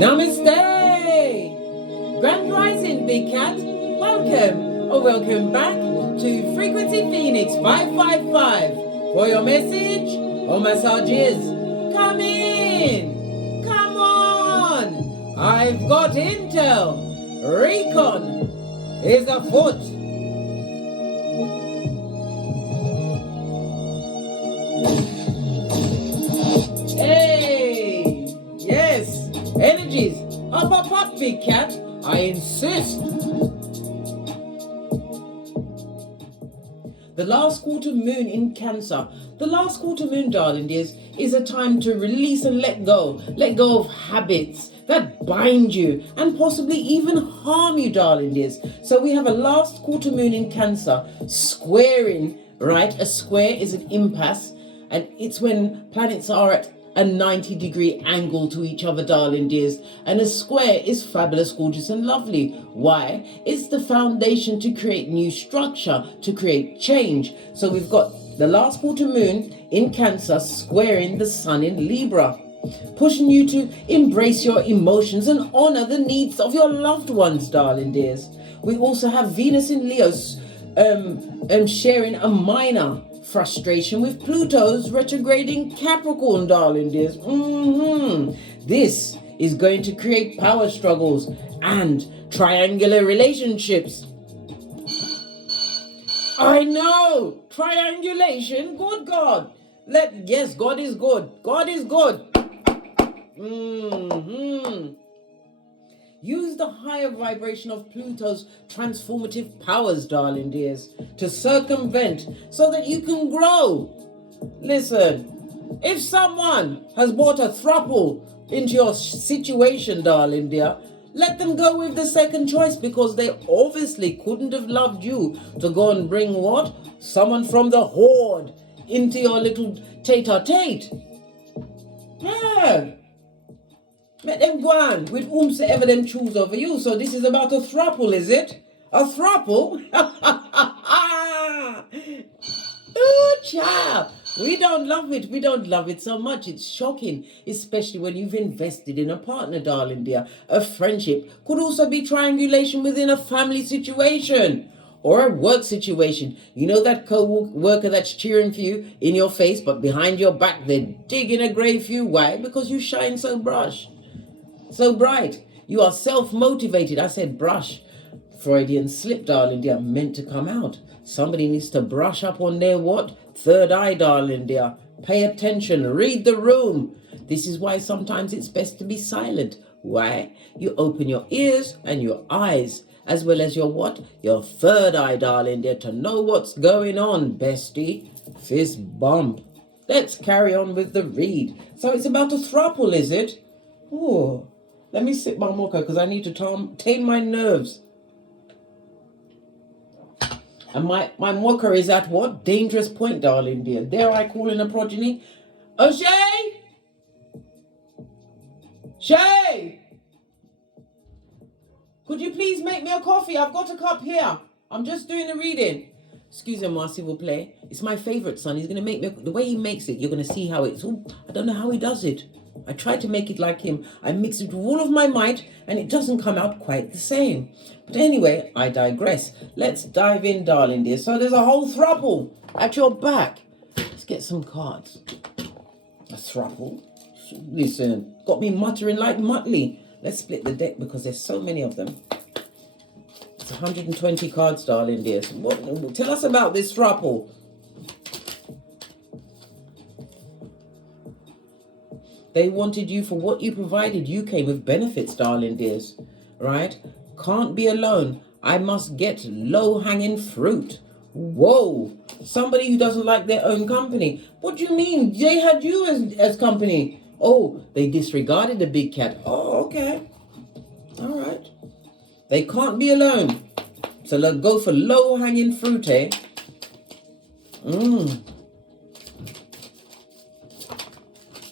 Namaste! Grand Rising, Big Cat. Welcome or welcome back to Frequency Phoenix 555 for your message or messages. Come in! Come on! I've got intel. Recon is afoot. Hey! Yes! Energies! Up, Big Cat! I insist! The last quarter moon in Cancer. The last quarter moon, darling dears, is a time to release and let go. Let go of habits that bind you and possibly even harm you, darling dears. So we have a last quarter moon in Cancer squaring, right? A square is an impasse, and it's when planets are at a 90-degree angle to each other, darling dears. And a square is fabulous, gorgeous and lovely. Why? It's the foundation to create new structure, to create change. So we've got the last quarter moon in Cancer squaring the sun in Libra, pushing you to embrace your emotions and honor the needs of your loved ones, darling dears. We also have Venus in Leo sharing a minor frustration with Pluto's retrograding Capricorn, darling dears. This is going to create power struggles and triangular relationships. I know! Triangulation? Good God! Yes, God is good. God is good. Use the higher vibration of Pluto's transformative powers, darling dears, to circumvent so that you can grow. Listen, if someone has brought a throuple into your situation, darling dear, let them go with the second choice, because they obviously couldn't have loved you to go and bring what? Someone from the horde into your little tete-a-tete. Yeah. Let them go on with whomsoever them choose over you. So this is about a throuple, is it? A throuple? Oh, child. We don't love it. We don't love it so much. It's shocking, especially when you've invested in a partner, darling dear. A friendship could also be triangulation within a family situation or a work situation. You know that co-worker that's cheering for you in your face, but behind your back, they're digging a grave for you. Why? Because you shine so so bright. You are self-motivated. I said brush. Freudian slip, darling dear, meant to come out. Somebody needs to brush up on their what? Third eye, darling dear. Pay attention. Read the room. This is why sometimes it's best to be silent. Why? You open your ears and your eyes, as well as your what? Your third eye, darling dear, to know what's going on, bestie. Fist bump. Let's carry on with the read. So it's about a throuple, is it? Oh, let me sip my mocha because I need to tame my nerves. And my mocha is at what? Dangerous point, darling dear. Dare I call in a progeny? Oh, Shay! Shay! Could you please make me a coffee? I've got a cup here. I'm just doing a reading. Excuse me, s'il vous plaît. It's my favorite son. He's going to make me, the way he makes it, you're going to see how it's, I don't know how he does it. I try to make it like him. I mix it with all of my might, and it doesn't come out quite the same. But anyway, I digress. Let's dive in, darling dear. So there's a whole throuple at your back. Let's get some cards. A throuple? Listen, got me muttering like Muttley. Let's split the deck because there's so many of them. It's 120 cards, darling dear. So tell us about this throuple. They wanted you for what you provided. You came with benefits, darling dears, right? Can't be alone. I must get low-hanging fruit. Whoa, somebody who doesn't like their own company. What do you mean? They had you as company. Oh, they disregarded the big cat. Oh, okay. All right. They can't be alone. So let's go for low-hanging fruit, eh?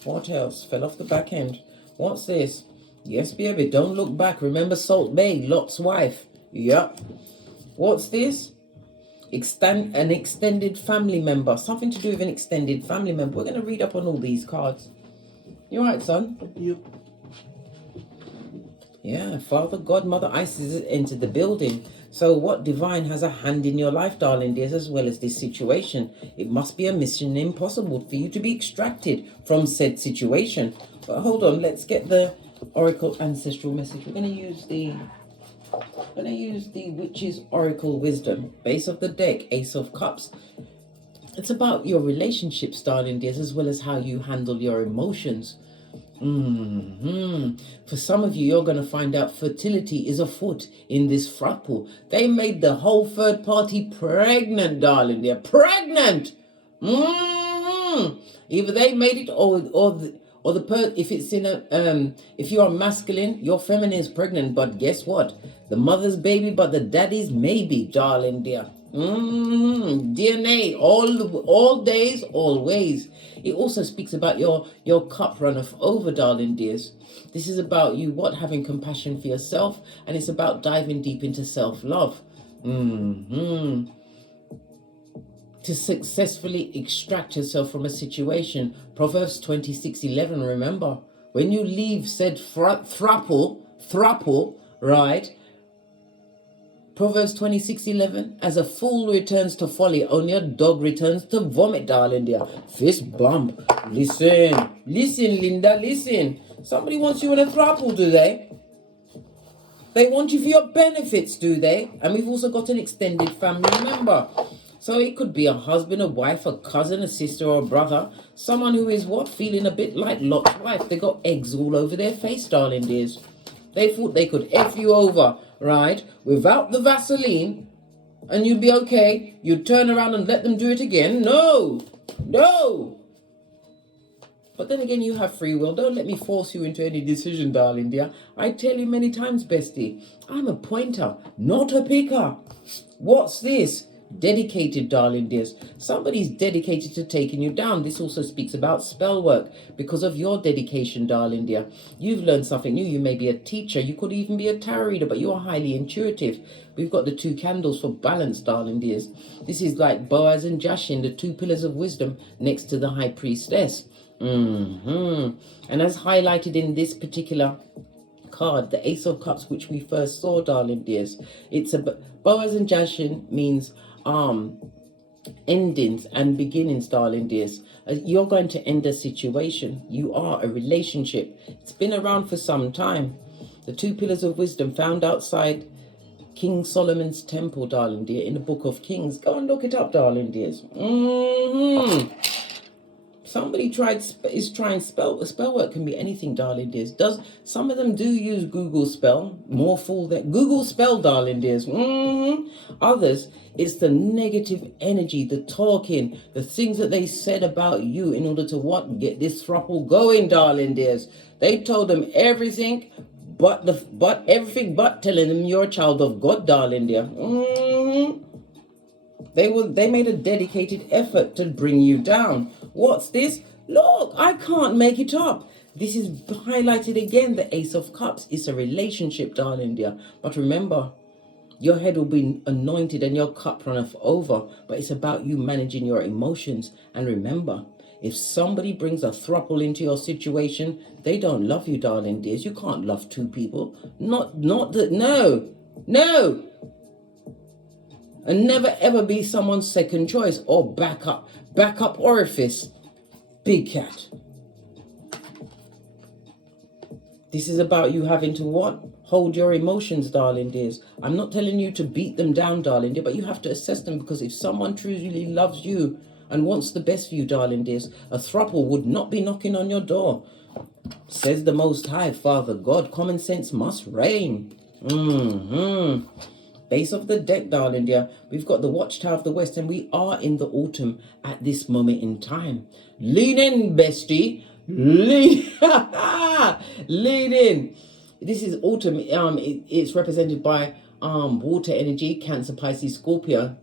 What else? Fell off the back end. What's this? Yes, baby, don't look back. Remember Salt Bay, Lot's wife. Yep. What's this? An extended family member. Something to do with an extended family member. We're going to read up on all these cards. You all right, son? Yep. Yeah, Father, God, Mother Isis has entered the building. So what divine has a hand in your life, darling dears, as well as this situation? It must be a mission impossible for you to be extracted from said situation. But hold on, let's get the Oracle Ancestral message. We're going to use the Witch's Oracle Wisdom. Base of the deck, Ace of Cups. It's about your relationships, darling dears, as well as how you handle your emotions. For some of you, you're going to find out fertility is afoot in this frapple. They made the whole third party pregnant, darling. They're pregnant. Either they made it if it's in a if you are masculine, your feminine is pregnant. But guess what? The mother's baby, but the daddy's maybe, darling dear. DNA all days, always. It also speaks about your cup runneth over, darling dears. This is about you having compassion for yourself, and it's about diving deep into self-love. To successfully extract yourself from a situation. Proverbs 26:11. Remember, when you leave said thruple, right? Proverbs 26:11, as a fool returns to folly, only a dog returns to vomit, darling dear. Fist bump. Listen, Linda, listen. Somebody wants you in a throuple, do they? They want you for your benefits, do they? And we've also got an extended family member. So it could be a husband, a wife, a cousin, a sister, or a brother. Someone who is feeling a bit like Lot's wife. They got eggs all over their face, darling dears. They thought they could F you over, right, without the Vaseline, and you'd be okay. You'd turn around and let them do it again. No. But then again, you have free will. Don't let me force you into any decision, darling dear. I tell you many times, bestie, I'm a pointer, not a picker. What's this? Dedicated, darling dears. Somebody's dedicated to taking you down. This also speaks about spell work. Because of your dedication, darling dear, you've learned something new. You may be a teacher. You could even be a tarot reader, but you are highly intuitive. We've got the two candles for balance, darling dears. This is like Boaz and Jashin, the two pillars of wisdom next to the High Priestess. And as highlighted in this particular card, the Ace of Cups, which we first saw, darling dears, it's a Boaz and Jashin means endings and beginnings, darling dears. You're going to end a situation. You are a relationship. It's been around for some time. The two pillars of wisdom found outside King Solomon's temple, darling dear, in the book of Kings. Go and look it up, darling dears. Somebody is trying spell work. Can be anything, darling dears. Some of them do use Google spell, more fool that Google spell, darling dears. Others, it's the negative energy, the talking, the things that they said about you in order to get this throuple going, darling dears. They told them everything but telling them you're a child of God, darling dear. They made a dedicated effort to bring you down. What's this? Look, I can't make it up. This is highlighted again, the Ace of Cups. It's a relationship, darling dear. But remember, your head will be anointed and your cup runneth over. But it's about you managing your emotions. And remember, if somebody brings a throuple into your situation, they don't love you, darling dears. You can't love two people. No. And never ever be someone's second choice or backup orifice. Big cat. This is about you having to hold your emotions, darling dears. I'm not telling you to beat them down, darling dear, but you have to assess them, because if someone truly loves you and wants the best for you, darling dears, a throuple would not be knocking on your door. Says the Most High, Father God, common sense must reign. Base of the deck, darling dear. We've got the Watchtower of the West, and we are in the autumn at this moment in time. Lean in, bestie. Lean in. This is autumn. It's represented by water energy, Cancer, Pisces, Scorpio.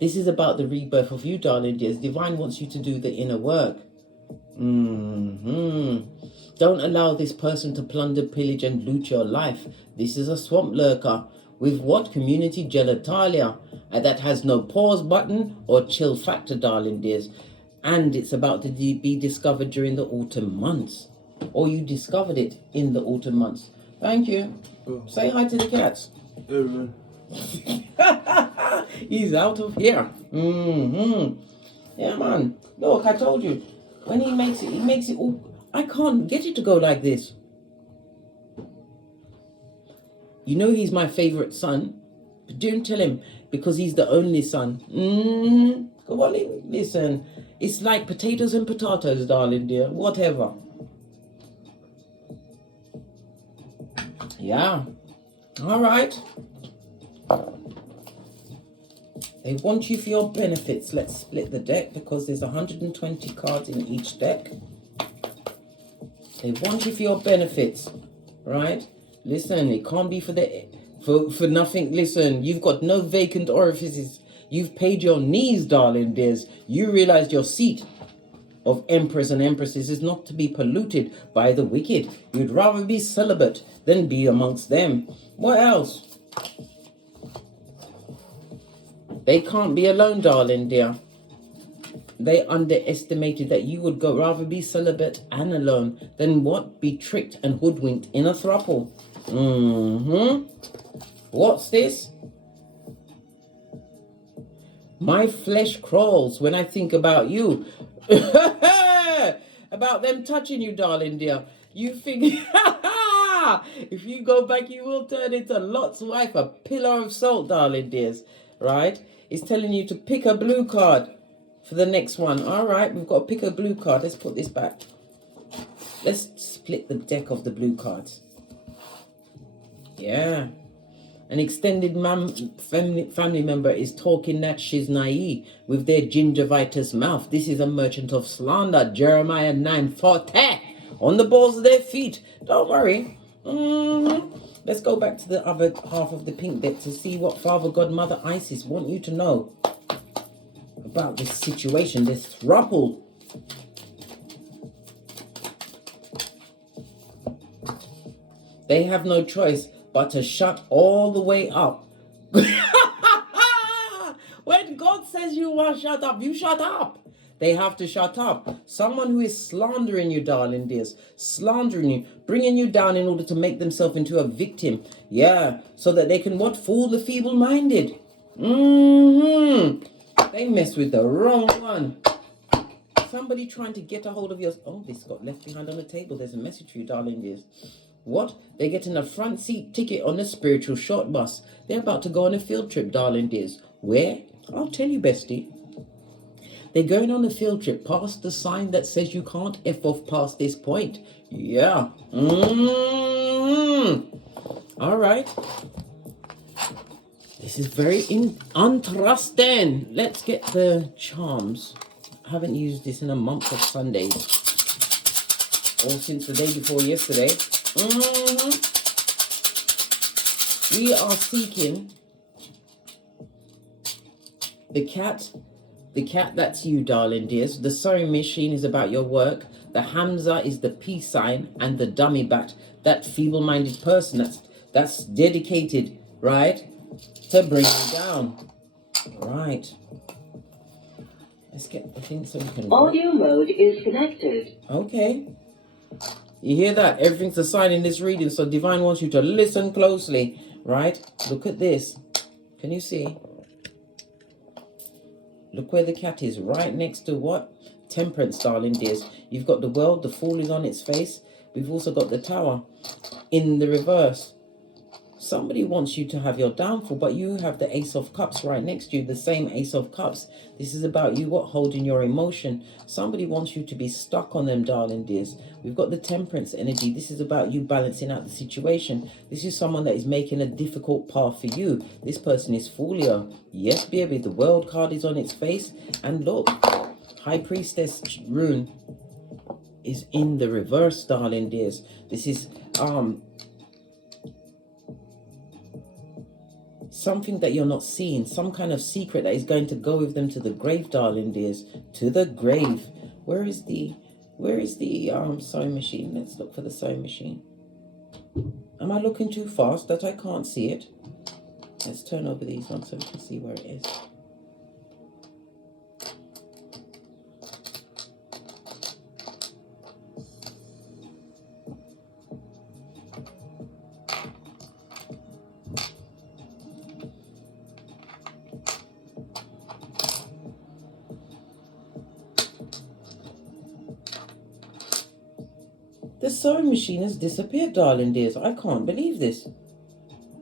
This is about the rebirth of you, darling dears. Divine wants you to do the inner work. Don't allow this person to plunder, pillage, and loot your life. This is a swamp lurker with community genitalia that has no pause button or chill factor, darling dears. And it's about to be discovered during the autumn months, or you discovered it in the autumn months. Thank you. Oh. Say hi to the cats. Yeah, man. He's out of here. Yeah, man. Look, I told you. When he makes it all. I can't get it to go like this. You know he's my favorite son. But don't tell him because he's the only son. Go on, listen. It's like potatoes and potatoes, darling dear. Whatever. Yeah. All right. They want you for your benefits. Let's split the deck because there's 120 cards in each deck. They want you for your benefits, right? Listen, it can't be for nothing. Listen, you've got no vacant orifices. You've paid your knees, darling dears. You realized your seat of emperors and empresses is not to be polluted by the wicked. You'd rather be celibate than be amongst them. What else? They can't be alone, darling dear. They underestimated that you would rather be celibate and alone than what? Be tricked and hoodwinked in a throuple. What's this? My flesh crawls when I think about you. About them touching you, darling dear. You think... If you go back, you will turn into Lot's wife, a pillar of salt, darling dears. Right? It's telling you to pick a blue card for the next one. All right, we've got to pick a blue card. Let's put this back. Let's split the deck of the blue cards. Yeah. An extended family member is talking that she's naive with their gingivitis mouth. This is a merchant of slander. Jeremiah 9:40. On the balls of their feet. Don't worry. Let's go back to the other half of the pink deck to see what Father, God, Mother, Isis want you to know about this situation, this throuple. They have no choice but to shut all the way up. When God says you want to shut up, you shut up. They have to shut up. Someone who is slandering you, darling dears, slandering you, bringing you down in order to make themselves into a victim. Yeah, so that they can what? Fool the feeble-minded. They mess with the wrong one. Somebody trying to get a hold of yours. Oh, this got left behind on the table. There's a message for you, darling dears. What? They're getting a front seat ticket on a spiritual short bus. They're about to go on a field trip, darling dears. Where? I'll tell you, bestie. They're going on a field trip past the sign that says you can't F off past this point. Yeah. All right. This is very untrusting. Let's get the charms. I haven't used this in a month of Sundays. Or since the day before yesterday. We are seeking the cat. The cat, that's you, darling dears. The sewing machine is about your work. The Hamza is the peace sign. And the dummy bat, that feeble-minded person that's dedicated, right, to bring you down. Right. Let's get the thing so we can... Audio mode is connected. Okay. You hear that? Everything's a sign in this reading, so Divine wants you to listen closely, right? Look at this. Can you see? Look where the cat is, right next to what? Temperance, darling dears. You've got the world, the fool is on its face. We've also got the tower in the reverse. Somebody wants you to have your downfall, but you have the Ace of Cups right next to you, the same Ace of Cups. This is about you, what? Holding your emotion. Somebody wants you to be stuck on them, darling dears. We've got the Temperance energy. This is about you balancing out the situation. This is someone that is making a difficult path for you. This person is Folio. Yes, baby, the World card is on its face. And look, High Priestess rune is in the reverse, darling dears. This is something that you're not seeing, some kind of secret that is going to go with them to the grave, darling dears, to the grave. Where is the sewing machine? Let's look for the sewing machine. Am I looking too fast that I can't see it? Let's turn over these ones so we can see where it is. The sewing machine has disappeared, darling dears. I can't believe this.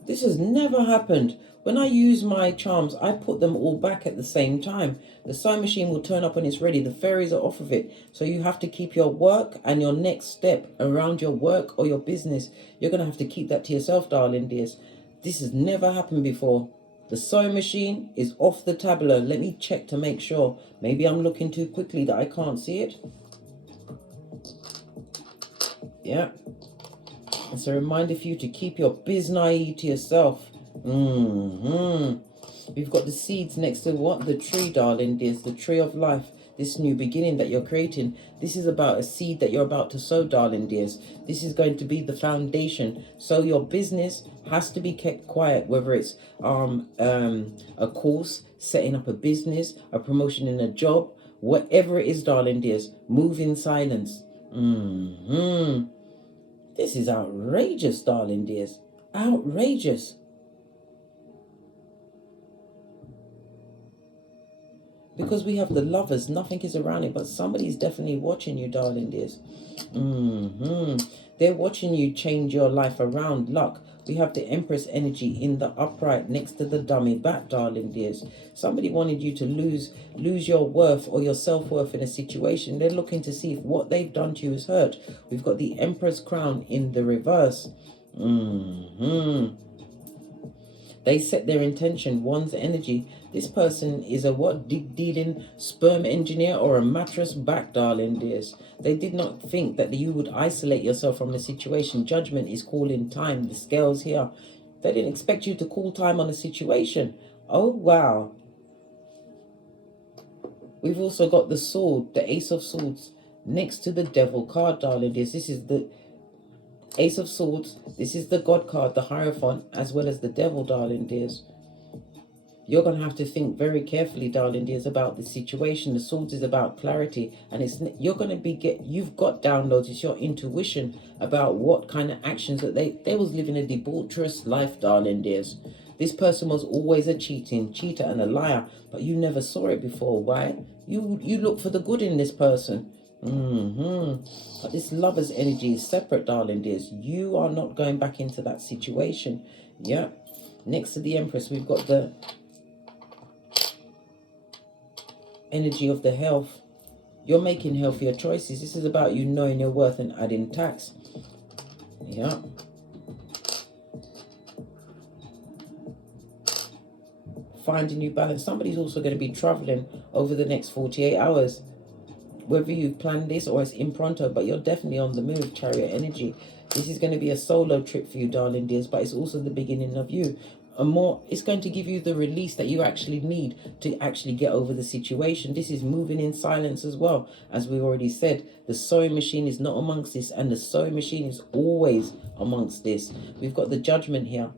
This has never happened. When I use my charms, I put them all back at the same time. The sewing machine will turn up when it's ready. The fairies are off of it. So you have to keep your work and your next step around your work or your business. You're going to have to keep that to yourself, darling dears. This has never happened before. The sewing machine is off the tableau. Let me check to make sure. Maybe I'm looking too quickly that I can't see it. Yeah. It's a reminder for you to keep your biznae to yourself. We've got the seeds next to what? The tree, darling dears. The tree of life. This new beginning that you're creating. This is about a seed that you're about to sow, darling dears. This is going to be the foundation. So your business has to be kept quiet, whether it's a course, setting up a business, a promotion in a job, whatever it is, darling dears. Move in silence. This is outrageous, darling dears. Outrageous. Because we have the lovers, nothing is around it, but somebody's definitely watching you, darling dears. They're watching you change your life around. Luck. We have the Empress energy in the upright next to the dummy bat, darling dears. Somebody wanted you to lose your worth or your self-worth in a situation. They're looking to see if what they've done to you is hurt. We've got the Emperor's crown in the reverse. They set their intention, one's energy. This person is a what? Dealing sperm engineer or a mattress back, darling dears. They did not think that you would isolate yourself from a situation. Judgment is calling time. The scales here. They didn't expect you to call time on a situation. Oh, wow. We've also got the sword, the Ace of Swords, next to the Devil card, darling dears. This is the Ace of Swords. This is the God card, the Hierophant, as well as the Devil, darling dears. You're going to have to think very carefully, darling dears, about the situation. The Swords is about clarity, and you're going to you've got downloads. It's your intuition about what kind of actions that they was living a debaucherous life, darling dears. This person was always a cheater and a liar, but you never saw it before. Why? You look for the good in this person. But this lover's energy is separate, darling dears. You are not going back into that situation. Yeah. Next to the Empress, we've got the energy of the health. You're making healthier choices. This is about you knowing your worth and adding tax. Yeah. Finding new balance. Somebody's also going to be traveling over the next 48 hours. Whether you've planned this or it's impronto, but you're definitely on the move, Chariot energy. This is going to be a solo trip for you, darling dears, but it's also the beginning of you. It's going to give you the release that you actually need to actually get over the situation. This is moving in silence as well. As we already said, the sewing machine is not amongst this, and the sewing machine is always amongst this. We've got the Judgment here.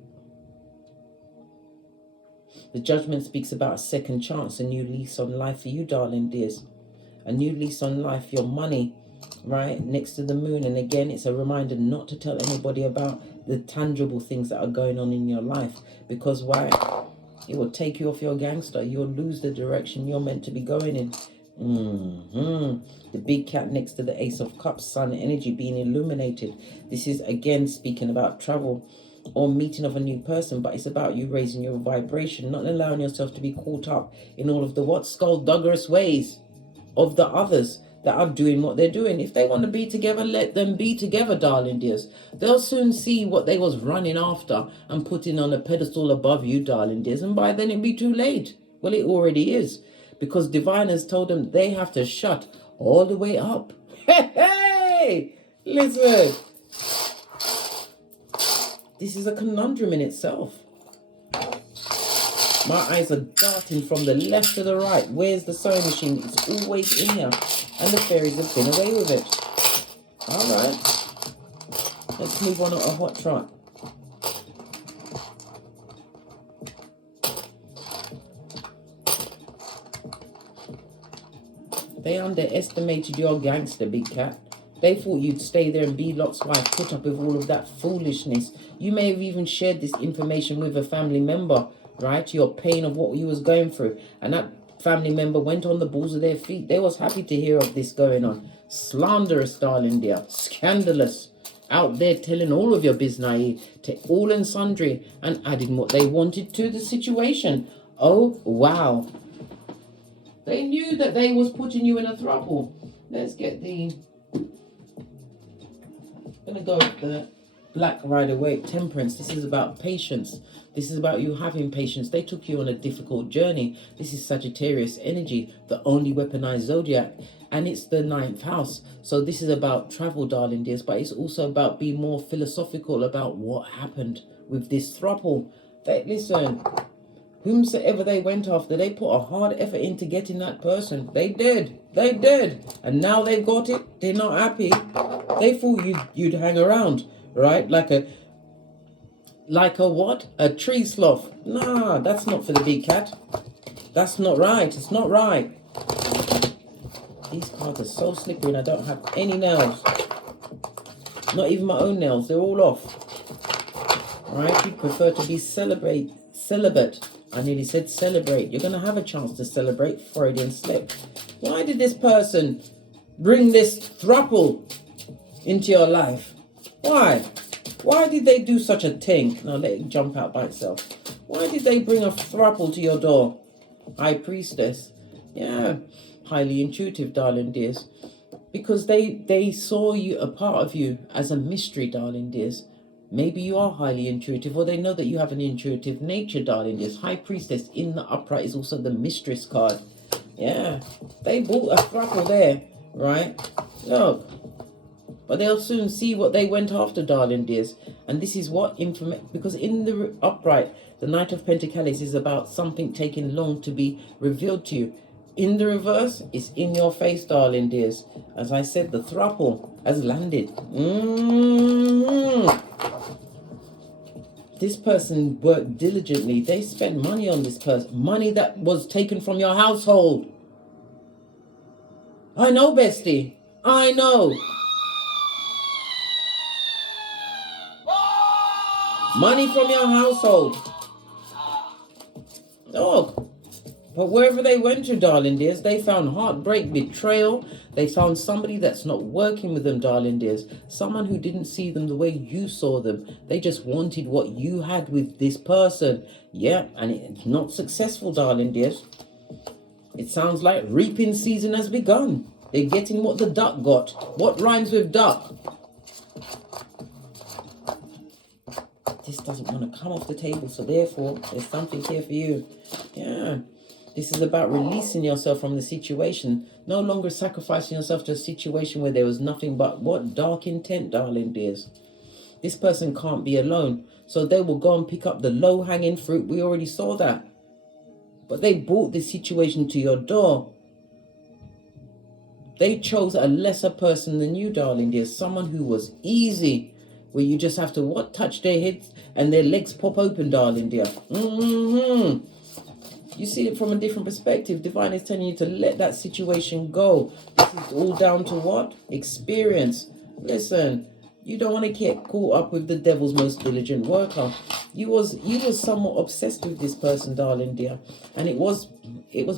The Judgment speaks about a second chance, a new lease on life for you, darling dears. A new lease on life, your money, right, next to the Moon. And again, it's a reminder not to tell anybody about the tangible things that are going on in your life. Because why? It will take you off your gangster. You'll lose the direction you're meant to be going in. The big cat next to the Ace of Cups, Sun energy being illuminated. This is, again, speaking about travel or meeting of a new person, but it's about you raising your vibration, not allowing yourself to be caught up in all of the what? Skullduggerous ways of the others that are doing what they're doing. If they want to be together, let them be together, darling dears. They'll soon see what they was running after and putting on a pedestal above you, darling dears, and by then it'll be too late. Well, it already is, because Divine has told them they have to shut all the way up. Hey, listen. This is a conundrum in itself. My eyes are darting from the left to the right. Where's the sewing machine? It's always in here. And the fairies have been away with it. Alright. Let's move on to a hot trot. They underestimated your gangster, big cat. They thought you'd stay there and be Lot's wife, put up with all of that foolishness. You may have even shared this information with a family member, right? Your pain of what you was going through. And that family member went on the balls of their feet. They was happy to hear of this going on. Slanderous, darling dear. Scandalous. Out there telling all of your business to all and sundry and adding what they wanted to the situation. Oh, wow. They knew that they was putting you in a throuple. Let's get the... I'm going to go with the Black Rider-Waite Temperance. This is about patience. This is about you having patience. They took you on a difficult journey. This is Sagittarius energy, the only weaponized zodiac. And it's the 9th house. So this is about travel, darling dears. But it's also about being more philosophical about what happened with this throuple. Listen, whomsoever they went after, they put a hard effort into getting that person. They did. They did. And now they've got it. They're not happy. They thought you'd hang around, right? Like a what? A tree sloth. Nah, that's not for the big cat. That's not right. It's not right. These cards are so slippery and I don't have any nails. Not even my own nails. They're all off. All right? You prefer to be celibate. I nearly said celebrate. You're going to have a chance to celebrate. Freudian slip. Why did this person bring this throuple into your life? Why? Why did they do such a thing? Now let it jump out by itself. Why did they bring a throuple to your door? High Priestess. Yeah. Highly intuitive, darling dears. Because they saw you, a part of you, as a mystery, darling dears. Maybe you are highly intuitive, or they know that you have an intuitive nature, darling dears. High Priestess in the upright is also the mistress card. Yeah. They bought a throuple there, right? Look. But they'll soon see what they went after, darling dears. And this is what because in the upright, the Knight of Pentacles is about something taking long to be revealed to you. In the reverse, it's in your face, darling dears. As I said, the throuple has landed. This person worked diligently. They spent money on this person. Money that was taken from your household. I know, bestie. I know. Money from your household. Look. But wherever they went to, darling dears, they found heartbreak, betrayal. They found somebody that's not working with them, darling dears. Someone who didn't see them the way you saw them. They just wanted what you had with this person. Yeah, and it's not successful, darling dears. It sounds like reaping season has begun. They're getting what the duck got. What rhymes with duck? This doesn't want to come off the table, so therefore, there's something here for you. Yeah. This is about releasing yourself from the situation. No longer sacrificing yourself to a situation where there was nothing but what? Dark intent, darling dears. This person can't be alone. So they will go and pick up the low-hanging fruit. We already saw that. But they brought this situation to your door. They chose a lesser person than you, darling dears. Someone who was easy. Where you just have to, what? Touch their heads and their legs pop open, darling dear. You see it from a different perspective. Divine is telling you to let that situation go. This is all down to what? Experience. Listen, you don't want to get caught up with the devil's most diligent worker. You was somewhat obsessed with this person, darling dear. And it was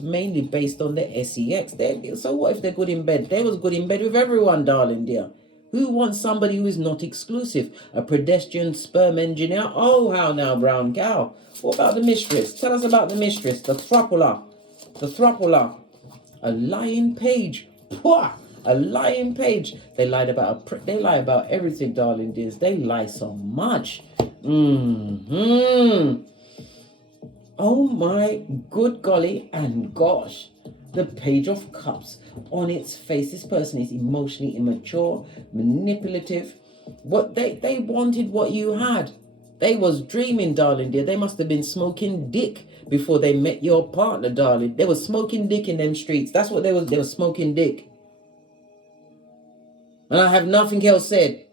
mainly based on their sex. So what if they're good in bed? They was good in bed with everyone, darling dear. Who wants somebody who is not exclusive? A pedestrian sperm engineer? Oh, how now, brown cow. What about the mistress? Tell us about the mistress, the throuple. The throuple. A lying page. Pwah! A lying page. They lie about everything, darling dears. They lie so much. Oh my good golly and gosh. The Page of Cups on its face. This person is emotionally immature, manipulative. What they wanted what you had. They was dreaming, darling dear. They must have been smoking dick before they met your partner, darling. They were smoking dick in them streets. That's what they were smoking dick. And I have nothing else said.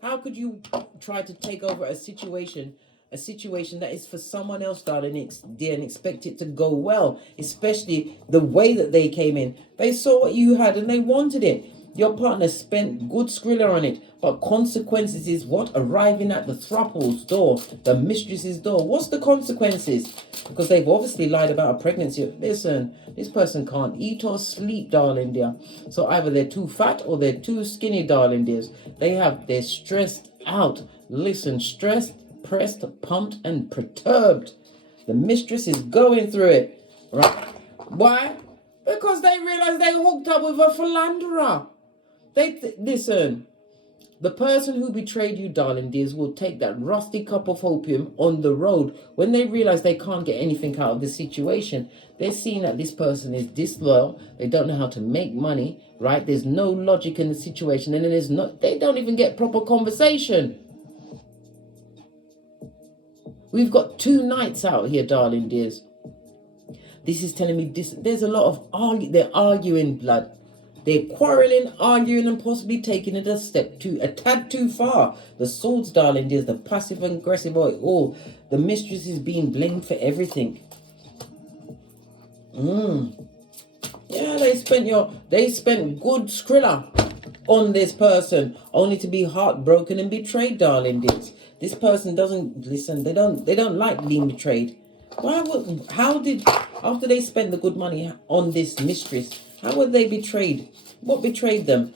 How could you try to take over a situation that is for someone else, darling dear, and expect it to go well, especially the way that they came in? They saw what you had and they wanted it. Your partner spent good skrilla on it, but consequences is what? Arriving at the thruple's door, the mistress's door. What's the consequences? Because they've obviously lied about a pregnancy. Listen, this person can't eat or sleep, darling dear. So either they're too fat or they're too skinny, darling dears. They're stressed out. Listen, stressed, pressed, pumped, and perturbed. The mistress is going through it, right? Why? Because they realize they hooked up with a philanderer. Listen, the person who betrayed you, darling dears, will take that rusty cup of opium on the road. When they realize they can't get anything out of the situation, they're seeing that this person is disloyal. They don't know how to make money, right? There's no logic in the situation, and then they don't even get proper conversation. We've got 2 knights out here, darling dears. This is telling me there's a lot of they're arguing, blood. They're quarreling, arguing, and possibly taking it a tad too far. The swords, darling dears, the passive and aggressive all. The mistress is being blamed for everything. Yeah, they spent good skrilla on this person, only to be heartbroken and betrayed, darling dears. This person doesn't listen. They don't like being betrayed. After they spent the good money on this mistress, how were they betrayed? What betrayed them?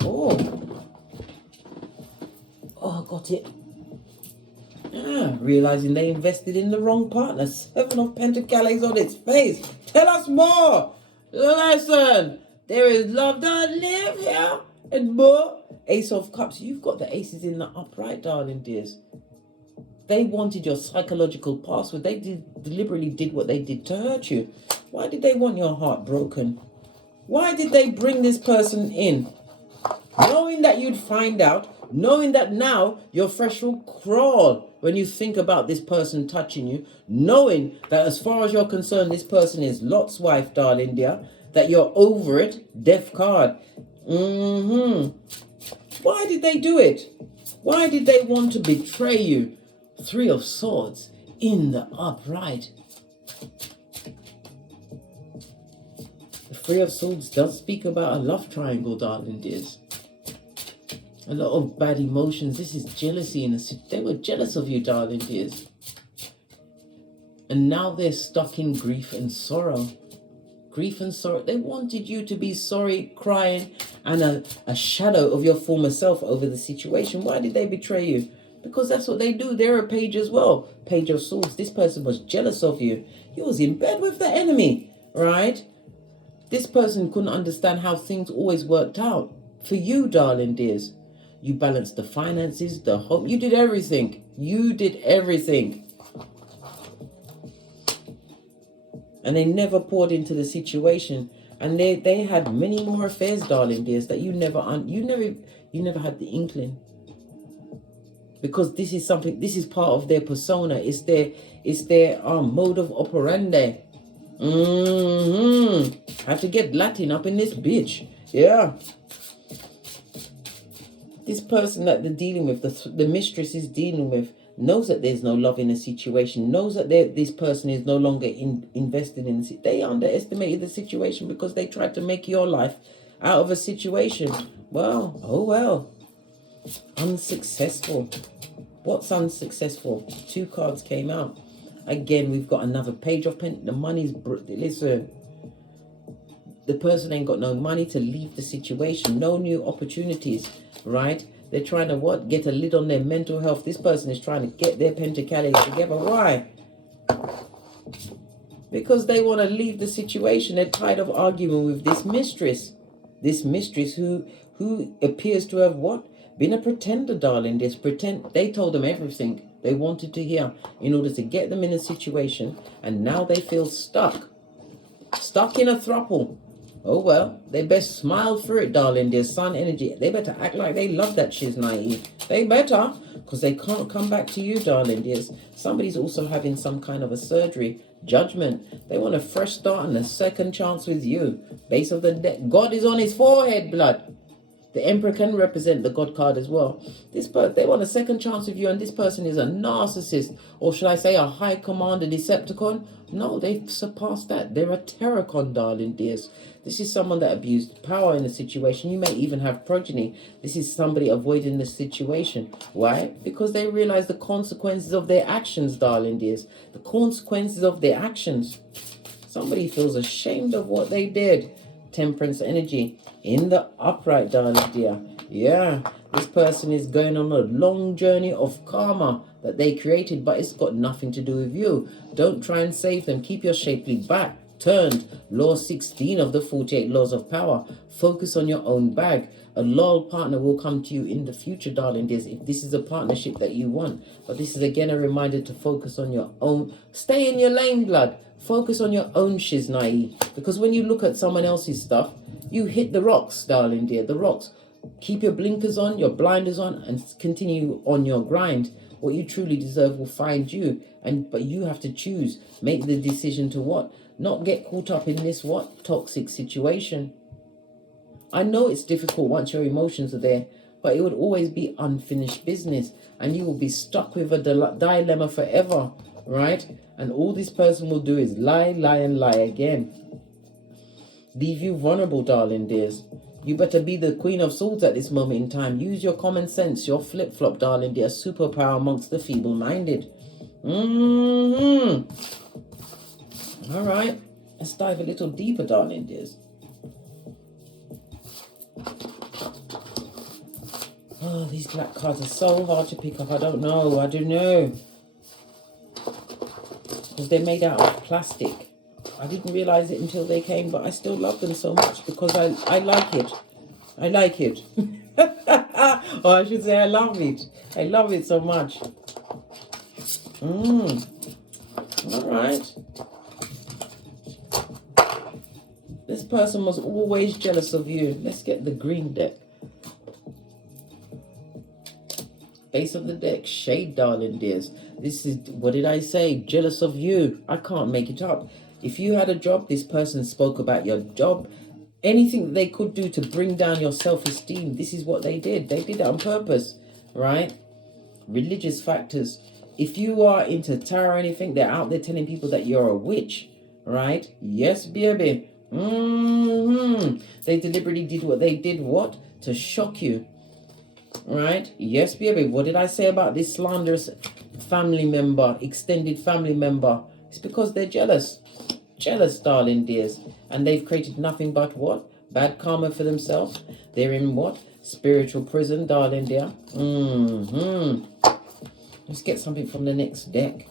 Oh, I got it. Realizing they invested in the wrong partner. 7 of Pentacles on its face. Tell us more. Listen, there is love that live here and more. Ace of Cups. You've got the aces in the upright, darling dears. They wanted your psychological password. They deliberately did what they did to hurt you. Why did they want your heart broken? Why did they bring this person in? Knowing that you'd find out, knowing that now your flesh will crawl when you think about this person touching you, knowing that as far as you're concerned, this person is Lot's wife, darling dear, that you're over it, death card. Why did they do it? Why did they want to betray you? 3 of Swords in the upright. The 3 of Swords does speak about a love triangle, darling dears. A lot of bad emotions. This is jealousy. They were jealous of you, darling dears. And now they're stuck in grief and sorrow. Grief and sorrow. They wanted you to be sorry, crying, and a shadow of your former self over the situation. Why did they betray you? Because that's what they do. They're a page as well. Page of Swords. This person was jealous of you. He was in bed with the enemy, right? This person couldn't understand how things always worked out. For you, darling dears, you balanced the finances, the home. You did everything. You did everything. And they never poured into the situation. And they had many more affairs, darling dears, that you never had the inkling. Because this is part of their persona. It's their mode of operandi. Have to get Latin up in this bitch. Yeah. This person that they're dealing with, the mistress is dealing with, knows that there's no love in the situation, knows that this person is no longer invested in it. They underestimated the situation because they tried to make your life out of a situation. Well, oh well. Unsuccessful. What's unsuccessful? 2 cards came out. Again, we've got another Page of Pentacles. The money's... Listen. The person ain't got no money to leave the situation. No new opportunities, right? They're trying to what? Get a lid on their mental health. This person is trying to get their pentacles together. Why? Because they want to leave the situation. They're tired of arguing with this mistress. This mistress who appears to have what? Been a pretender, darling. They told them everything they wanted to hear in order to get them in a situation, and now they feel stuck in a throuple. Oh well, they best smile through it, darling. Their sun energy. They better act like they love that she's naive. They better, because they can't come back to you, darling dears. Somebody's also having some kind of a surgery, judgment. They want a fresh start and a second chance with you. Base of the deck. God is on his forehead, blood. The Emperor can represent the God card as well. They want a second chance with you, and this person is a narcissist, or should I say a high commander Decepticon? No, they've surpassed that. They're a Terracon, darling dears. This is someone that abused power in a situation. You may even have progeny. This is somebody avoiding the situation. Why? Because they realize the consequences of their actions, darling dears. The consequences of their actions. Somebody feels ashamed of what they did. Temperance energy in the upright, darling dear. Yeah, this person is going on a long journey of karma that they created, but it's got nothing to do with you. Don't try and save them. Keep your shapely back turned. Law 16 of the 48 laws of power. Focus on your own bag. A loyal partner will come to you in the future, darling dears, if this is a partnership that you want. But this is again a reminder to focus on your own. Stay in your lane, blood. Focus on your own shiznai. Because when you look at someone else's stuff, you hit the rocks, darling dear, the rocks. Keep your blinkers on, your blinders on, and continue on your grind. What you truly deserve will find you. But you have to choose. Make the decision to what? Not get caught up in this what? Toxic situation. I know it's difficult once your emotions are there, but it would always be unfinished business. And you will be stuck with a dilemma forever, right? And all this person will do is lie, lie, and lie again. Leave you vulnerable, darling dears. You better be the Queen of Swords at this moment in time. Use your common sense, your flip-flop, darling dear. Superpower amongst the feeble-minded. All right. Let's dive a little deeper, darling dears. Oh, these black cards are so hard to pick up. I don't know. Because they're made out of plastic. I didn't realize it until they came, but I still love them so much because I like it. I like it. Or I should say I love it. I love it so much. All right. This person was always jealous of you. Let's get the green deck. Base of the deck, shade, darling dears. This is, what did I say? Jealous of you. I can't make it up. If you had a job, this person spoke about your job. Anything that they could do to bring down your self-esteem, this is what they did. They did it on purpose, right? Religious factors. If you are into tarot or anything, they're out there telling people that you're a witch, right? Yes, baby. They deliberately did what they did, what? To shock you. Right? Yes, baby. What did I say about this slanderous family member, extended family member? It's because they're jealous. Jealous, darling dears. And they've created nothing but what? Bad karma for themselves. They're in what? Spiritual prison, darling dear. Let's get something from the next deck.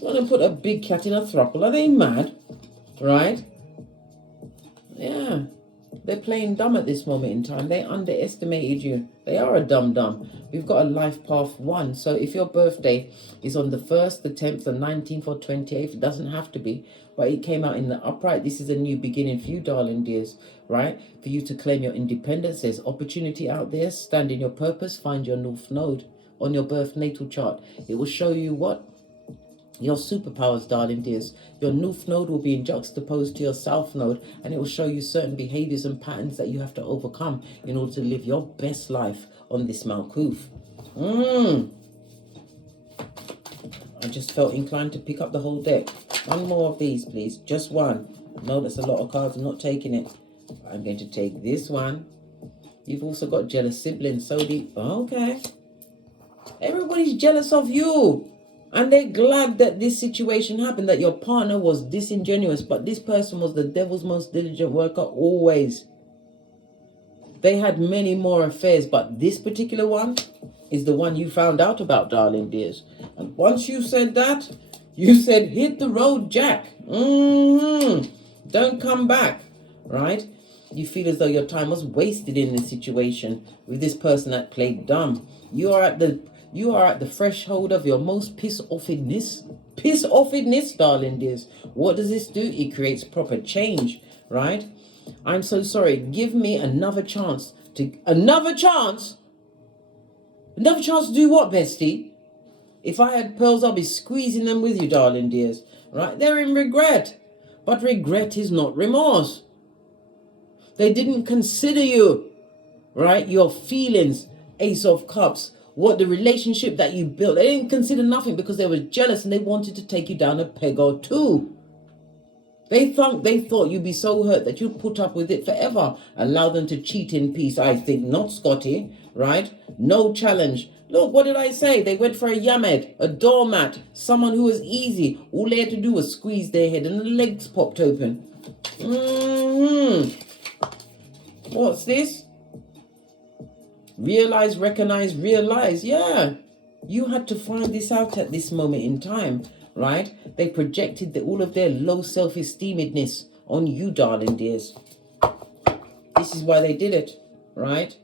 Want to put a big cat in a throuple. Are they mad? Right? Yeah. They're playing dumb at this moment in time. They underestimated you. They are a dum-dum. We've got a life path 1. So if your birthday is on the 1st, the 10th, the 19th, or 28th, it doesn't have to be. But it came out in the upright. This is a new beginning for you, darling dears. Right? For you to claim your independence. There's opportunity out there. Stand in your purpose. Find your North Node on your birth natal chart. It will show you what? Your superpowers, darling dears. Your North Node will be juxtaposed to your South Node, and it will show you certain behaviors and patterns that you have to overcome in order to live your best life on this Malkuth. I just felt inclined to pick up the whole deck. One more of these, please. Just one. No, that's a lot of cards. I'm not taking it. I'm going to take this one. You've also got jealous siblings. So deep. Okay. Everybody's jealous of you. And they're glad that this situation happened, that your partner was disingenuous, but this person was the devil's most diligent worker always. They had many more affairs, but this particular one is the one you found out about, darling dears. And once you said that, you said, hit the road, Jack. Don't come back, right? You feel as though your time was wasted in this situation with this person that played dumb. You are at the threshold of your most piss-offedness, darling dears. What does this do? It creates proper change, right? I'm so sorry. Give me another chance to... Another chance? Another chance to do what, bestie? If I had pearls, I'll be squeezing them with you, darling dears. Right? They're in regret. But regret is not remorse. They didn't consider you, right? Your feelings, Ace of Cups, what the relationship that you built. They didn't consider nothing because they were jealous and they wanted to take you down a peg or two. They thought you'd be so hurt that you'd put up with it forever. Allow them to cheat in peace. I think not, Scotty, right? No challenge. Look, what did I say? They went for a yamed, a doormat, someone who was easy. All they had to do was squeeze their head and the legs popped open. What's this? Realize, recognize, realize. Yeah, you had to find this out at this moment in time, right? They projected all of their low self-esteemedness on you, darling dears. This is why they did it, right?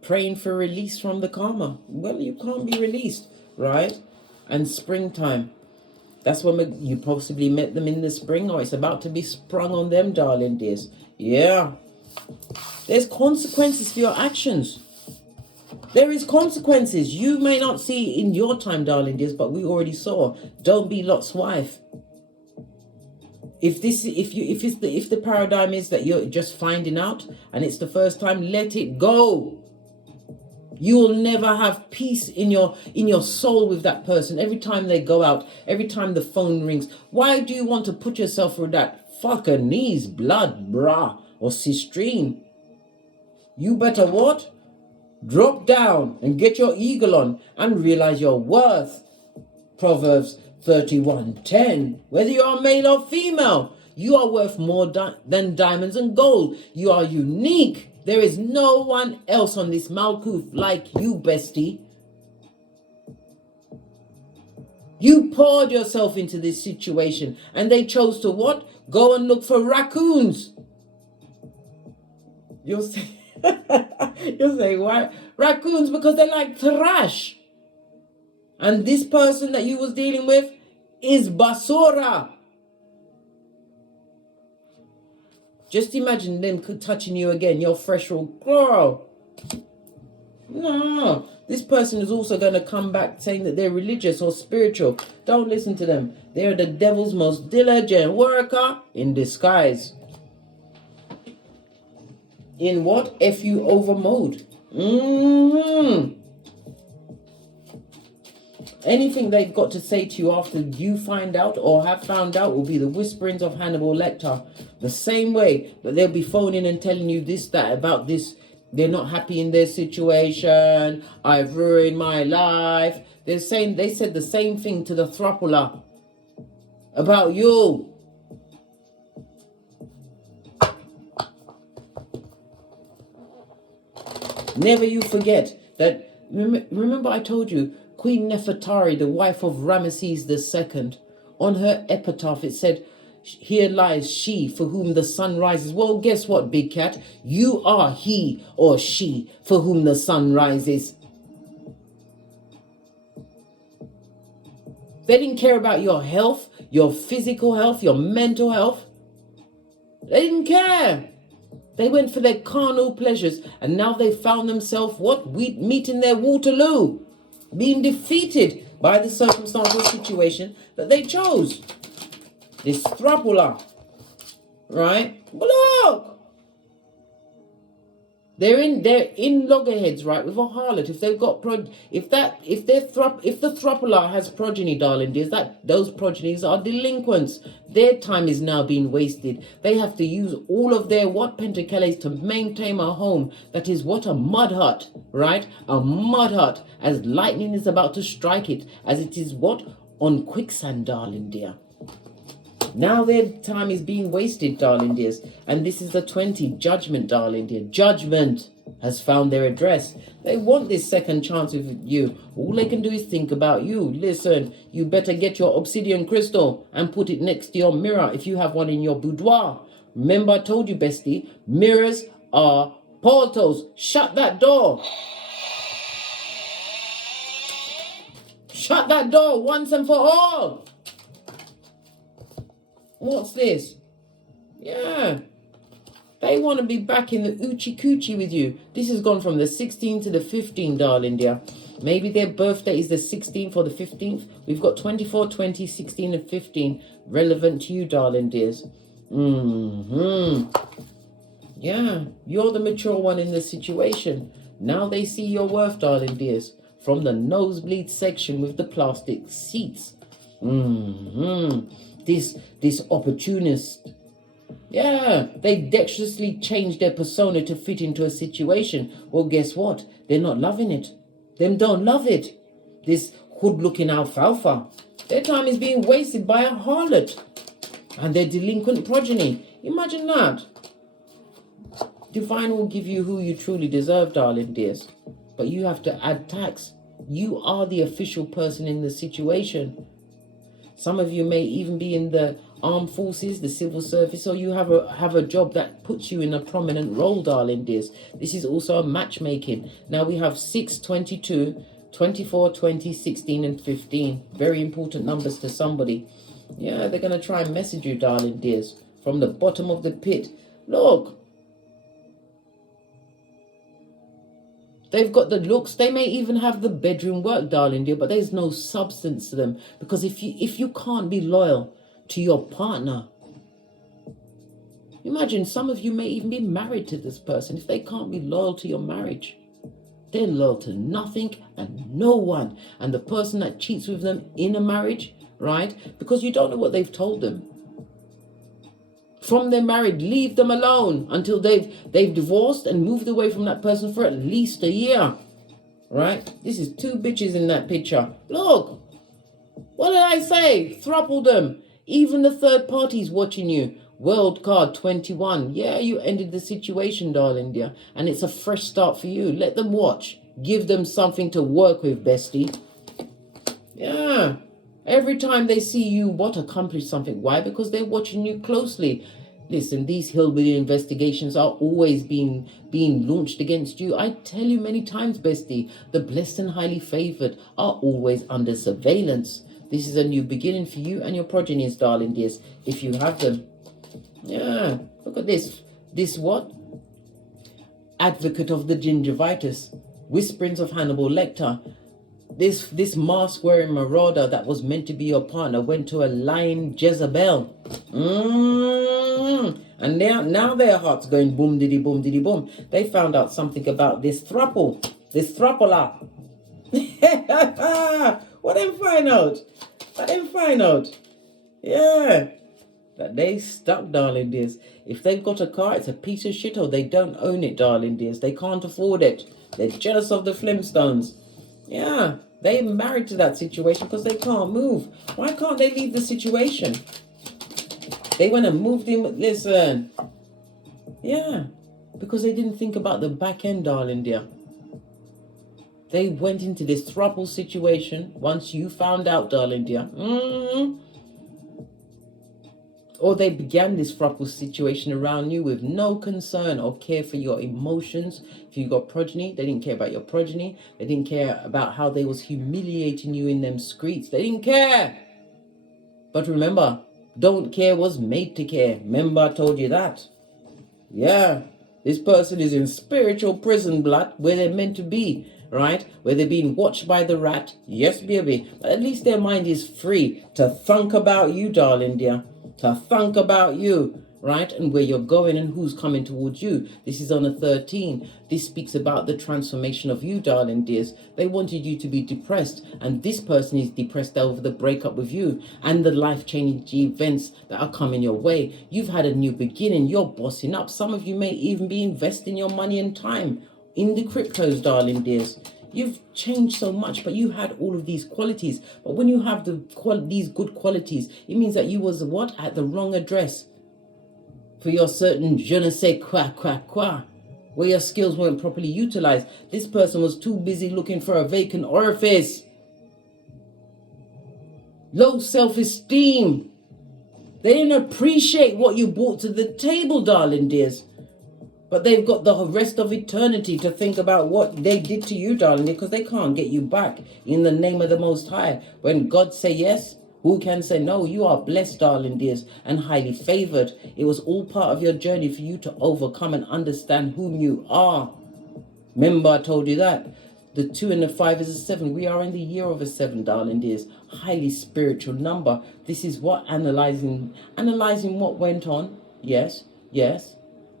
Praying for release from the karma. Well, you can't be released, right? And springtime. That's when you possibly met them in the spring, or it's about to be sprung on them, darling dears. Yeah. There's consequences for your actions. There is consequences. You may not see in your time, darling dears, but we already saw. Don't be Lot's wife. If the paradigm is that you're just finding out and it's the first time, let it go. You will never have peace in your soul with that person. Every time they go out, every time the phone rings, why do you want to put yourself through that fucker knees, blood, brah, or sistrine? You better what? Drop down and get your eagle on and realize your worth. Proverbs 31:10. Whether you are male or female, you are worth more than diamonds and gold. You are unique. There is no one else on this Malkuth like you, bestie. You poured yourself into this situation and they chose to what? Go and look for raccoons. You'll say, why? Raccoons, because they like trash. And this person that you was dealing with is basura. Just imagine them touching you again. Your fresh girl. No. This person is also going to come back saying that they're religious or spiritual. Don't listen to them. They're the devil's most diligent worker in disguise. In what? FU over mode. Anything they've got to say to you after you find out or have found out will be the whisperings of Hannibal Lecter. The same way that they'll be phoning and telling you this, that, about this. They're not happy in their situation. I've ruined my life. They said the same thing to the Thropula about you. Never you forget that. Remember I told you, Queen Nefertari, the wife of Ramesses II, on her epitaph it said, "Here lies she for whom the sun rises." Well, guess what, big cat? You are he or she for whom the sun rises. They didn't care about your health, your physical health, your mental health. They didn't care. They went for their carnal pleasures, and now they found themselves meeting their Waterloo, being defeated by the circumstantial situation that they chose. This Thrapula, right? But look, they're in loggerheads, right, with a harlot. If they've got if the Thrapula has progeny, darling dears, those progenies are delinquents. Their time is now being wasted. They have to use all of their pentacles to maintain a home that is what, a mud hut, right? A mud hut, as lightning is about to strike it, as it is what, on quicksand, darling dear. Now their time is being wasted, darling dears. And this is the 20, judgment, darling dear. Judgment has found their address. They want this second chance with you. All they can do is think about you. Listen, you better get your obsidian crystal and put it next to your mirror if you have one in your boudoir. Remember I told you, bestie, mirrors are portals. Shut that door. Shut that door once and for all. What's this? Yeah. They want to be back in the oochie coochie with you. This has gone from the 16th to the 15th, darling dear. Maybe their birthday is the 16th or the 15th. We've got 24, 20, 16, and 15 relevant to you, darling dears. Yeah, you're the mature one in the situation. Now they see your worth, darling dears, from the nosebleed section with the plastic seats. This opportunist. Yeah, they dexterously changed their persona to fit into a situation. Well, guess what? They're not loving it. Them don't love it. This hood-looking alfalfa. Their time is being wasted by a harlot and their delinquent progeny. Imagine that. Divine will give you who you truly deserve, darling dears. But you have to add tax. You are the official person in the situation. Some of you may even be in the armed forces, the civil service, or you have a job that puts you in a prominent role, darling dears. This is also a matchmaking. Now we have 6, 22, 24, 20, 16, and 15. Very important numbers to somebody. Yeah, they're going to try and message you, darling dears, from the bottom of the pit. Look. They've got the looks. They may even have the bedroom work, darling dear, but there's no substance to them. Because if you can't be loyal to your partner, imagine some of you may even be married to this person. If they can't be loyal to your marriage, they're loyal to nothing and no one. And the person that cheats with them in a marriage, right? Because you don't know what they've told them. From their married, leave them alone until they've divorced and moved away from that person for at least a year. Right? This is 2 bitches in that picture. Look. What did I say? Thruple them. Even the third party's watching you. World card 21. Yeah, you ended the situation, darling dear. And it's a fresh start for you. Let them watch. Give them something to work with, bestie. Yeah. Every time they see you accomplish something. Why? Because they're watching you closely. Listen, these hillbilly investigations are always being launched against you. I tell you many times, bestie, the blessed and highly favored are always under surveillance. This is a new beginning for you and your progenies, darling dears, if you have them. Yeah, look at this. This what? Advocate of the gingivitis. Whisperings of Hannibal Lecter. This mask-wearing marauder that was meant to be your partner went to a lying Jezebel. And now their heart's going boom diddy boom diddy boom. They found out something about this thruple. This thrupola. What them find out? What them find out? Yeah. That they stuck, darling dears. If they've got a car, it's a piece of shit, or they don't own it, darling dears. They can't afford it. They're jealous of the Flintstones. Yeah, they're married to that situation because they can't move. Why can't they leave the situation? They went and moved in. Listen. Yeah, because they didn't think about the back end, darling dear. They went into this throuple situation once you found out, darling dear. Or they began this throuple situation around you with no concern or care for your emotions. If you got progeny, they didn't care about your progeny. They didn't care about how they was humiliating you in them streets. They didn't care. But remember, don't care was made to care. Remember, I told you that. Yeah, this person is in spiritual prison, blood, where they're meant to be, right? Where they're being watched by the rat. Yes, baby. But at least their mind is free to think about you, darling dear. To think about you, right? And where you're going and who's coming towards you. This is on a 13. This speaks about the transformation of you, darling dears. They wanted you to be depressed, and this person is depressed over the breakup with you and the life-changing events that are coming your way. You've had a new beginning. You're bossing up. Some of you may even be investing your money and time in the cryptos, darling dears. You've changed so much, but you had all of these qualities. But when you have these good qualities, it means that you was what? At the wrong address for your certain je ne sais quoi, where your skills weren't properly utilized. This person was too busy looking for a vacant orifice. Low self-esteem. They didn't appreciate what you brought to the table, darling dears. But they've got the rest of eternity to think about what they did to you, darling, because they can't get you back in the name of the Most High. When God say yes, who can say no? You are blessed, darling dears, and highly favored. It was all part of your journey for you to overcome and understand whom you are. Remember, I told you that. The 2 and the 5 is a 7. We are in the year of a 7, darling dears. Highly spiritual number. This is what analyzing what went on. Yes.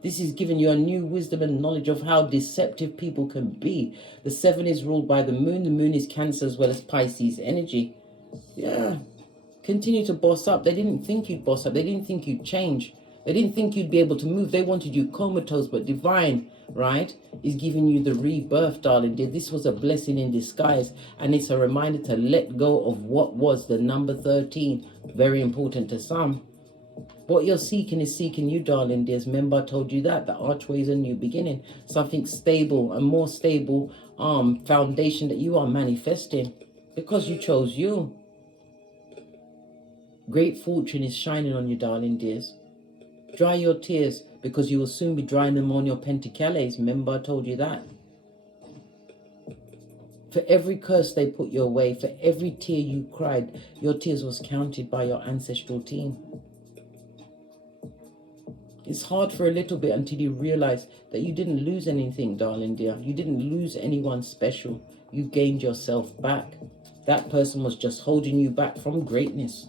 This is giving you a new wisdom and knowledge of how deceptive people can be. The 7 is ruled by the moon. The moon is Cancer as well as Pisces energy. Yeah. Continue to boss up. They didn't think you'd boss up. They didn't think you'd change. They didn't think you'd be able to move. They wanted you comatose, but divine, right, is giving you the rebirth, darling dear. This was a blessing in disguise, and it's a reminder to let go of what was the number 13. Very important to some. What you're seeking is seeking you, darling dears. Remember I told you that the archway is a new beginning. Something stable, a more stable foundation that you are manifesting because you chose you. Great fortune is shining on you, darling dears. Dry your tears because you will soon be drying them on your pentacles. Remember I told you that. For every curse they put your way, for every tear you cried, your tears was counted by your ancestral team. It's hard for a little bit until you realize that you didn't lose anything, darling dear. You didn't lose anyone special. You gained yourself back. That person was just holding you back from greatness.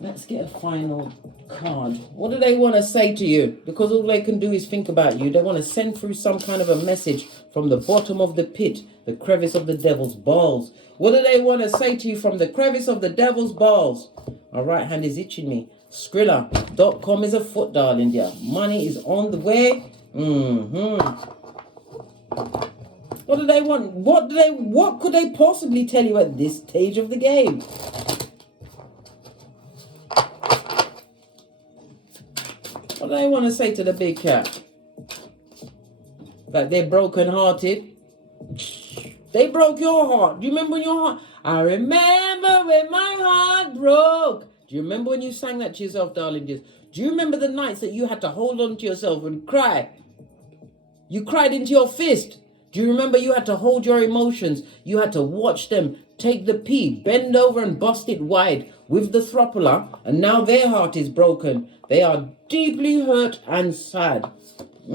Let's get a final card. What do they want to say to you? Because all they can do is think about you. They want to send through some kind of a message from the bottom of the pit, the crevice of the devil's balls. What do they want to say to you from the crevice of the devil's balls? My right hand is itching me. Skrilla.com is afoot, darling dear. Money is on the way. What do they want? What could they possibly tell you at this stage of the game? What do they want to say to the big cat? That they're broken hearted. They broke your heart. Do you remember your heart? I remember when my heart broke. Do you remember when you sang that to yourself, darling dears? Do you remember the nights that you had to hold on to yourself and cry? You cried into your fist. Do you remember you had to hold your emotions? You had to watch them take the pee, bend over and bust it wide with the throttler, and now their heart is broken. They are deeply hurt and sad. They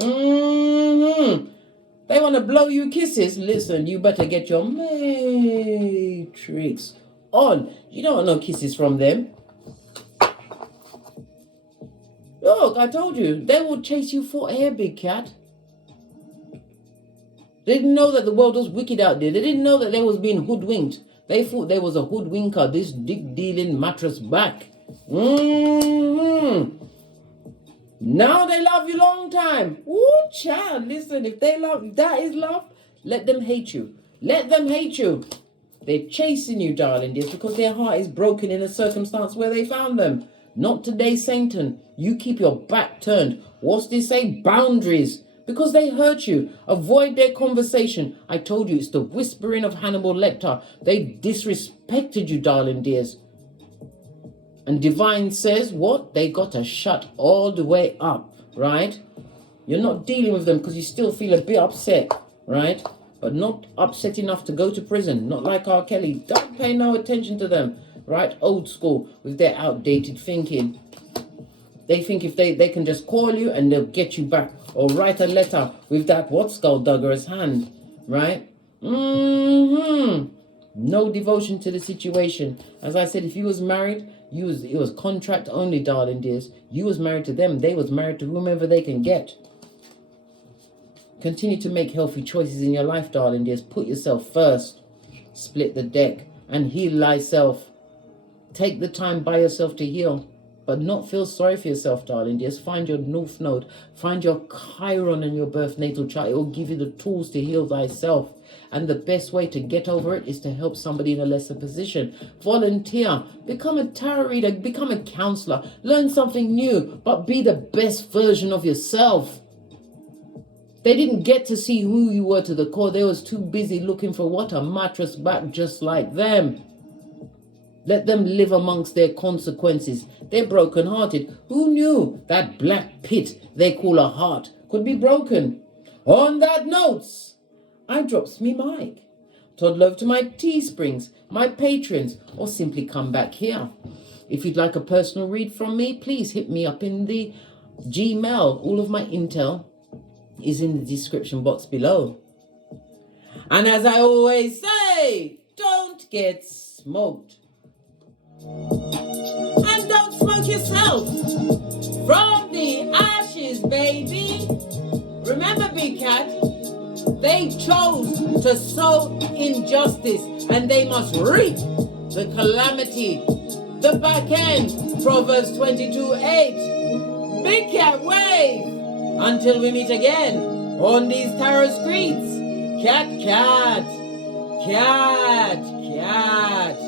want to blow you kisses. Listen, you better get your matrix on. You don't want no kisses from them. Look, I told you, they will chase you for air, big cat. They didn't know that the world was wicked out there. They didn't know that they was being hoodwinked. They thought there was a hoodwinker, this dick-dealing mattress back. Now they love you long time. Ooh, child, listen, if that is love, let them hate you. Let them hate you. They're chasing you, darling dears, because their heart is broken in a circumstance where they found them. Not today, Satan. You keep your back turned. What's this say? Boundaries. Because they hurt you. Avoid their conversation. I told you, it's the whispering of Hannibal Lecter. They disrespected you, darling dears. And Divine says, what? They got to shut all the way up, right? You're not dealing with them because you still feel a bit upset, right? But not upset enough to go to prison. Not like R. Kelly. Don't pay no attention to them, right? Old school with their outdated thinking. They think if they can just call you and they'll get you back. Or write a letter with that skulldugger's hand, right? No devotion to the situation. As I said, if you was married, it was contract only, darling dears. You was married to them. They was married to whomever they can get. Continue to make healthy choices in your life, darling dears. Put yourself first. Split the deck and heal thyself. Take the time by yourself to heal. But not feel sorry for yourself, darling. Just find your North Node. Find your Chiron and your birth natal chart. It will give you the tools to heal thyself. And the best way to get over it is to help somebody in a lesser position. Volunteer. Become a tarot reader. Become a counselor. Learn something new. But be the best version of yourself. They didn't get to see who you were to the core. They was too busy looking for what? A mattress back just like them. Let them live amongst their consequences. They're broken-hearted. Who knew that black pit they call a heart could be broken? On that note, I drops me mic. Toddle over to my Teesprings, my patrons, or simply come back here. If you'd like a personal read from me, please hit me up in the Gmail. All of my intel is in the description box below. And as I always say, don't get smoked. And don't smoke yourself. from the ashes, baby. Remember, Big Cat, they chose to sow injustice and they must reap the calamity. The back end, Proverbs 22:8. Big Cat wave. Until we meet again on these tarot streets. Cat, cat, cat, cat.